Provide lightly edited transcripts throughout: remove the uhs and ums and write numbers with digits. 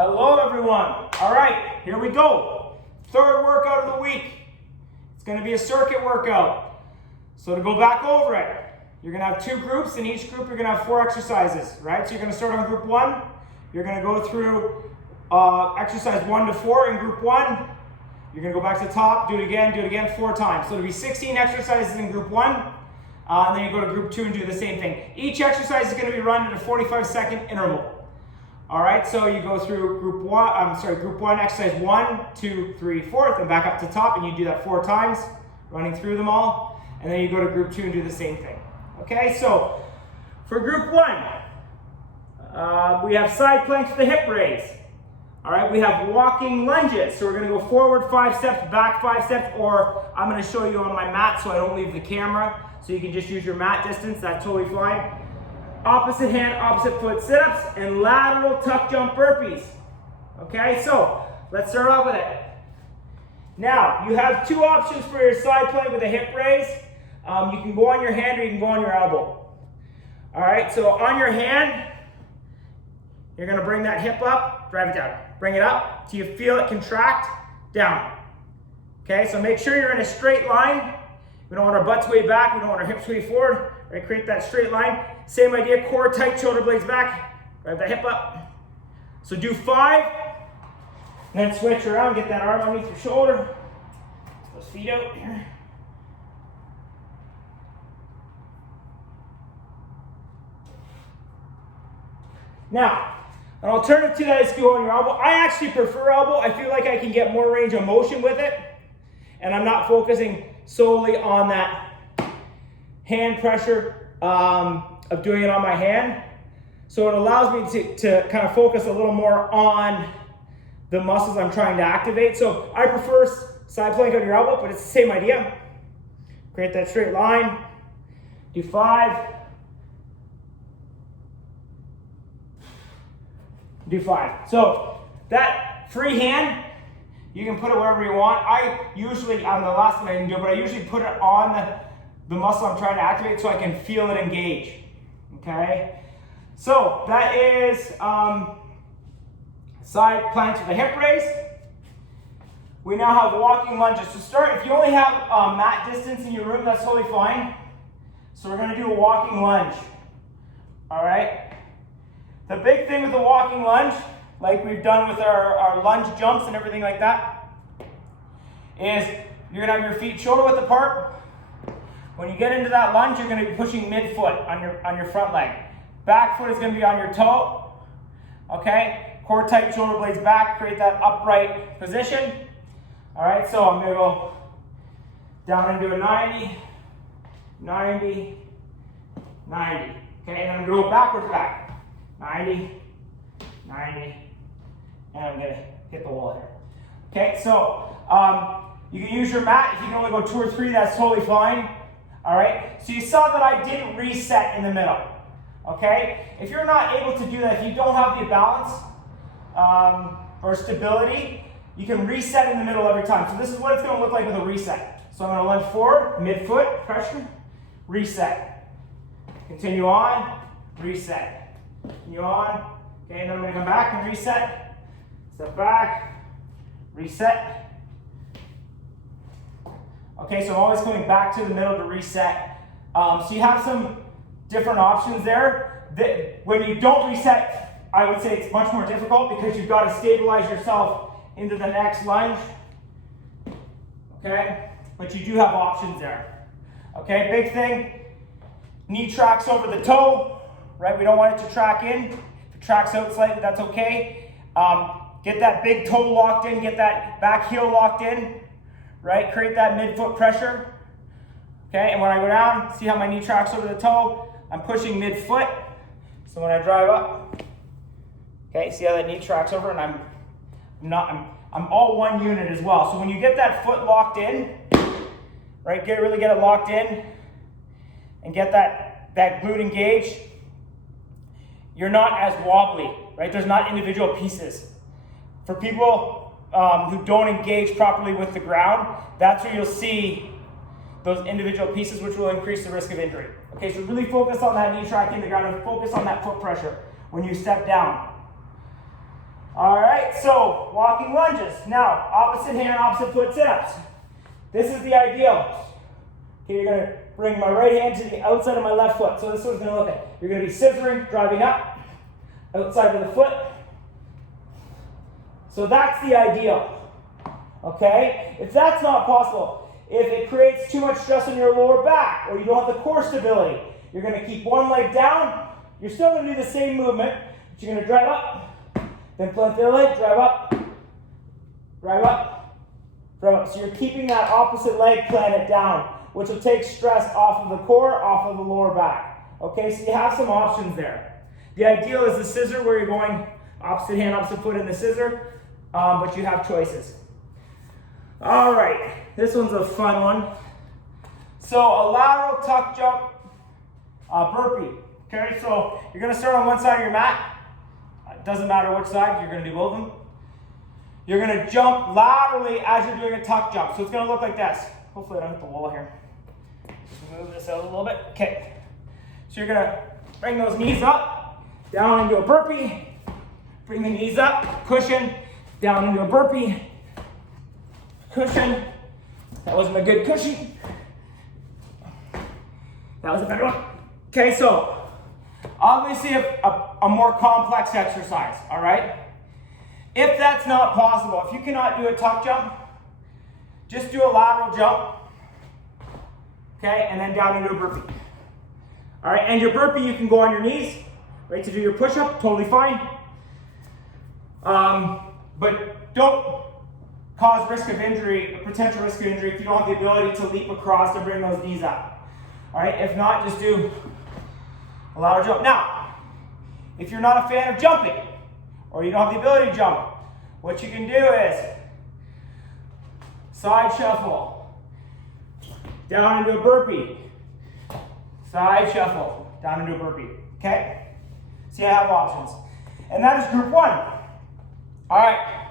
Hello everyone. All right, here we go. Third workout of the week. It's going to be a circuit workout. So to go back over it, you're going to have two groups. In each group, you're going to have 4 exercises, right? So you're going to start on group 1. You're going to go through exercise 1 to 4 in group 1. You're going to go back to the top, do it again 4 times. So it'll be 16 exercises in group 1. And then you go to group 2 and do the same thing. Each exercise is going to be run at a 45-second interval. All right, so you go through group 1, exercise 1, 2, 3, 4, then back up to top, and you do that 4 times, running through them all. And then you go to group 2 and do the same thing. Okay, so for group 1, we have side planks with the hip raise. All right, we have walking lunges. So we're going to go forward 5 steps, back 5 steps, or I'm going to show you on my mat so I don't leave the camera. So you can just use your mat distance, that's totally fine. Opposite hand, opposite foot sit-ups, and lateral tuck jump burpees. Okay, so let's start off with it. Now, you have 2 options for your side plank with a hip raise. You can go on your hand or you can go on your elbow. All right, so on your hand, you're going to bring that hip up, drive it down. Bring it up till you feel it contract, down. Okay, so make sure you're in a straight line. We don't want our butts way back, we don't want our hips way forward. Right, create that straight line. Same idea, core tight, shoulder blades back. Drive that hip up. So do 5, and then switch around, get that arm underneath your shoulder. Those feet out here. Now, an alternative to that is to go on your elbow. I actually prefer elbow. I feel like I can get more range of motion with it, and I'm not focusing solely on that hand pressure of doing it on my hand. So it allows me to kind of focus a little more on the muscles I'm trying to activate. So I prefer side plank on your elbow, but it's the same idea. Create that straight line. Do 5. Do 5. So that free hand, you can put it wherever you want. I usually, on the last one I didn't do it, but I usually put it on the muscle I'm trying to activate so I can feel it engage. Okay? So that is side planks with a hip raise. We now have walking lunges. To start, if you only have mat distance in your room, that's totally fine. So we're going to do a walking lunge. All right? The big thing with the walking lunge, like we've done with our lunge jumps and everything like that, is you're going to have your feet shoulder width apart. When you get into that lunge, you're going to be pushing midfoot on your front leg. Back foot is going to be on your toe. Okay? Core tight, shoulder blades back, create that upright position. All right, so I'm going to go down and do a 90, 90, 90. Okay, and then I'm going to go backwards back. 90, 90, and I'm going to hit the wall here. Okay, so you can use your mat. If you can only go 2 or 3, that's totally fine. All right, so you saw that I didn't reset in the middle. Okay, if you're not able to do that, if you don't have the balance or stability, you can reset in the middle every time. So this is what it's going to look like with a reset. So I'm going to lunge forward, midfoot, pressure, reset. Continue on, reset. Continue on. Okay, and then I'm going to come back and reset. Step back, reset. Okay, so I'm always coming back to the middle to reset. So you have some different options there. When you don't reset, I would say it's much more difficult because you've got to stabilize yourself into the next lunge. Okay, but you do have options there. Okay, big thing, knee tracks over the toe, right? We don't want it to track in. If it tracks out slightly, that's okay. Get that big toe locked in, get that back heel locked in. Right, create that midfoot pressure. Okay, and when I go down, see how my knee tracks over the toe? I'm pushing midfoot. So when I drive up, okay, see how that knee tracks over, and I'm all one unit as well. So when you get that foot locked in, right, really get it locked in, and get that glute engaged, you're not as wobbly, right? There's not individual pieces. For people who don't engage properly with the ground, that's where you'll see those individual pieces, which will increase the risk of injury. Okay, so really focus on that knee tracking the ground and focus on that foot pressure when you step down. All right, so walking lunges. Now, opposite hand, opposite foot sit-ups. This is the ideal. Okay, you're gonna bring my right hand to the outside of my left foot. So this is what it's gonna look like. You're gonna be scissoring, driving up, outside of the foot. So that's the ideal, okay? If that's not possible, if it creates too much stress on your lower back, or you don't have the core stability, you're gonna keep one leg down. You're still gonna do the same movement, but you're gonna drive up, then plant the other leg, drive up, drive up, drive up. So you're keeping that opposite leg planted down, which will take stress off of the core, off of the lower back. Okay, so you have some options there. The ideal is the scissor, where you're going opposite hand, opposite foot in the scissor, but you have choices. All right, this one's a fun one. So a lateral tuck jump burpee. Okay, so you're gonna start on one side of your mat. It doesn't matter which side, you're gonna do both of them. You're gonna jump laterally as you're doing a tuck jump. So it's gonna look like this. Hopefully I don't hit the wall here. Just move this out a little bit. Okay, so you're gonna bring those knees up, down into a burpee. Bring the knees up, cushion, down into a burpee. Cushion. That wasn't a good cushion. That was a better one. Okay, so obviously a more complex exercise, all right? If that's not possible, if you cannot do a tuck jump, just do a lateral jump, okay, and then down into a burpee. All right, and your burpee, you can go on your knees, right, to do your push-up, totally fine. But don't cause risk of injury, a potential risk of injury, if you don't have the ability to leap across and bring those knees up. All right, if not, just do a lateral jump. Now, if you're not a fan of jumping, or you don't have the ability to jump, what you can do is side shuffle, down into a burpee, side shuffle, down into a burpee, okay? So you have options. And that is group one. All right,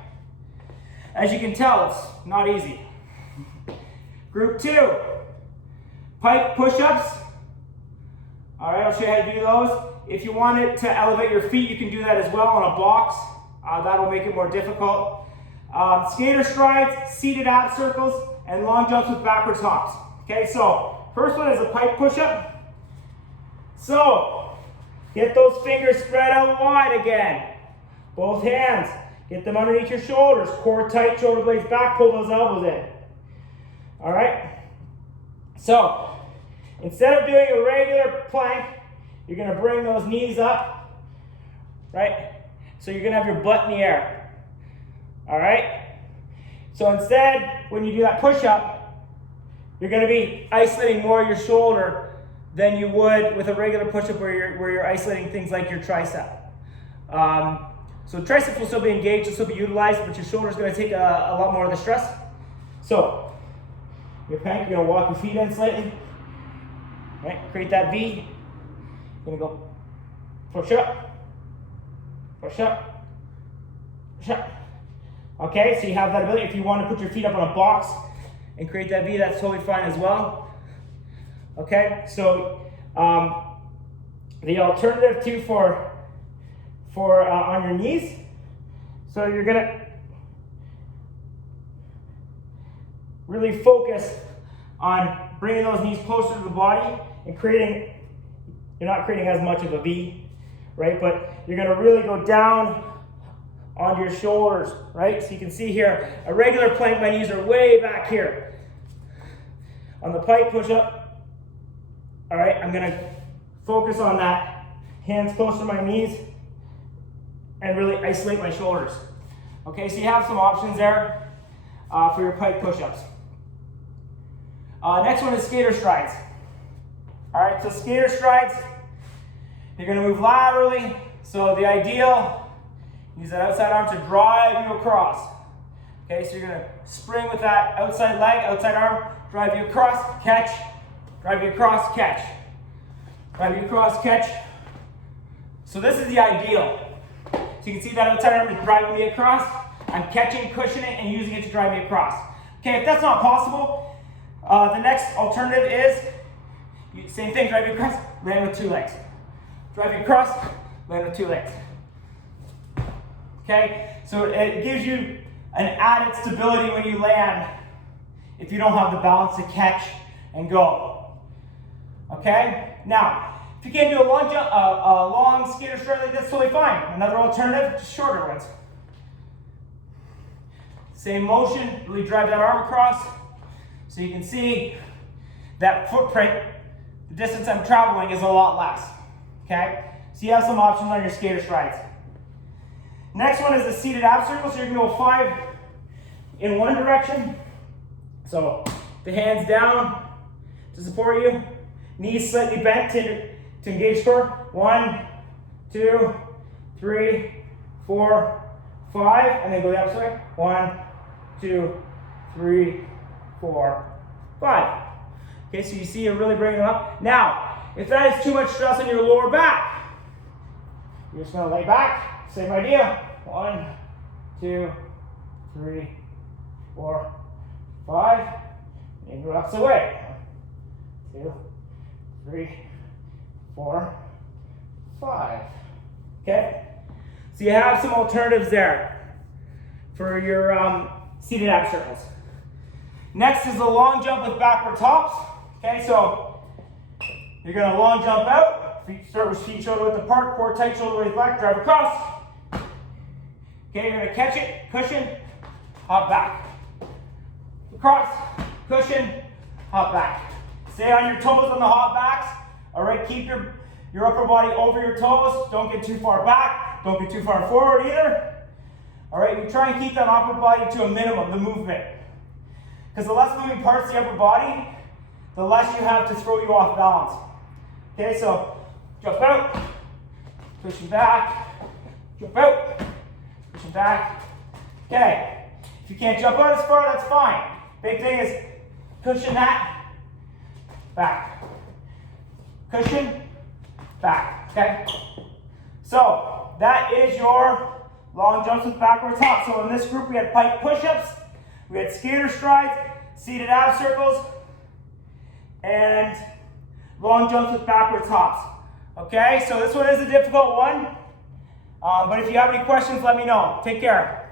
as you can tell, it's not easy. Group two, pike push-ups. All right, I'll show you how to do those. If you want it to elevate your feet, you can do that as well on a box. That'll make it more difficult. Skater strides, seated ab circles, and long jumps with backwards hops. Okay, so first one is a pike push-up. So, get those fingers spread out wide again. Both hands, get them underneath your shoulders. Core tight, shoulder blades back, pull those elbows in. All right? So, instead of doing a regular plank, you're going to bring those knees up, right? So you're going to have your butt in the air. All right? So instead, when you do that push-up, you're going to be isolating more your shoulder than you would with a regular push-up where you're isolating things like your tricep. So triceps will still be engaged, will still be utilized, but your shoulder is going to take a lot more of the stress. So, your plank, you're going to walk your feet in slightly. Right? Create that V. You're going to go push up, push up, push up. Okay, so you have that ability. If you want to put your feet up on a box and create that V, that's totally fine as well. Okay, so the alternative too for on your knees, so you're gonna really focus on bringing those knees closer to the body and creating, you're not creating as much of a V, right? But you're gonna really go down onto your shoulders, right? So you can see here, a regular plank, my knees are way back here. On the pike push-up, all right, I'm gonna focus on that, hands close to my knees, and really isolate my shoulders. Okay, so you have some options there for your pike push-ups. Next one is skater strides. All right, so skater strides, you're gonna move laterally. So the ideal, use that outside arm to drive you across. Okay, so you're gonna spring with that outside leg, outside arm, drive you across, catch, drive you across, catch, drive you across, catch. So this is the ideal. So you can see that outside arm is driving me across. I'm catching, cushioning, and using it to drive me across. Okay, if that's not possible, the next alternative is, same thing, drive you across, land with two legs. Drive you across, land with two legs. Okay, so it gives you an added stability when you land if you don't have the balance to catch and go. Okay, now if you can't do a long jump, a long skater stride like this, totally fine. Another alternative, just shorter ones. Same motion, really drive that arm across so you can see that footprint, the distance I'm traveling is a lot less. Okay, so you have some options on your skater strides. Next one is the seated ab circle. So you're gonna go 5 in one direction. So the hands down to support you, knees slightly bent to engage core. 1, 2, 3, 4, 5, and then go the opposite way. 1, 2, 3, 4, 5. Okay, so you see you're really bringing them up. Now, if that is too much stress on your lower back, you're just gonna lay back, same idea. 1, 2, 3, 4, 5, and go the opposite way. 1, 2, 3, 4, 5. Okay, so you have some alternatives there for your seated ab circles. Next is the long jump with backward hops. Okay, so you're gonna long jump out, start with feet shoulder width apart, core tight, shoulder width back, drive across. Okay, you're gonna catch it, cushion, hop back. Across, cushion, hop back. Stay on your toes on the hop backs. All right, keep your upper body over your toes. Don't get too far back. Don't get too far forward either. All right, you try and keep that upper body to a minimum, the movement. Because the less moving parts of the upper body, the less you have to throw you off balance. Okay, so jump out, pushing back, jump out, pushing back. Okay, if you can't jump out as far, that's fine. Big thing is cushion that, back. Cushion, back, okay? So that is your long jumps with backwards hops. So in this group we had pike push-ups, we had skater strides, seated ab circles, and long jumps with backwards hops. Okay, so this one is a difficult one, but if you have any questions, let me know. Take care.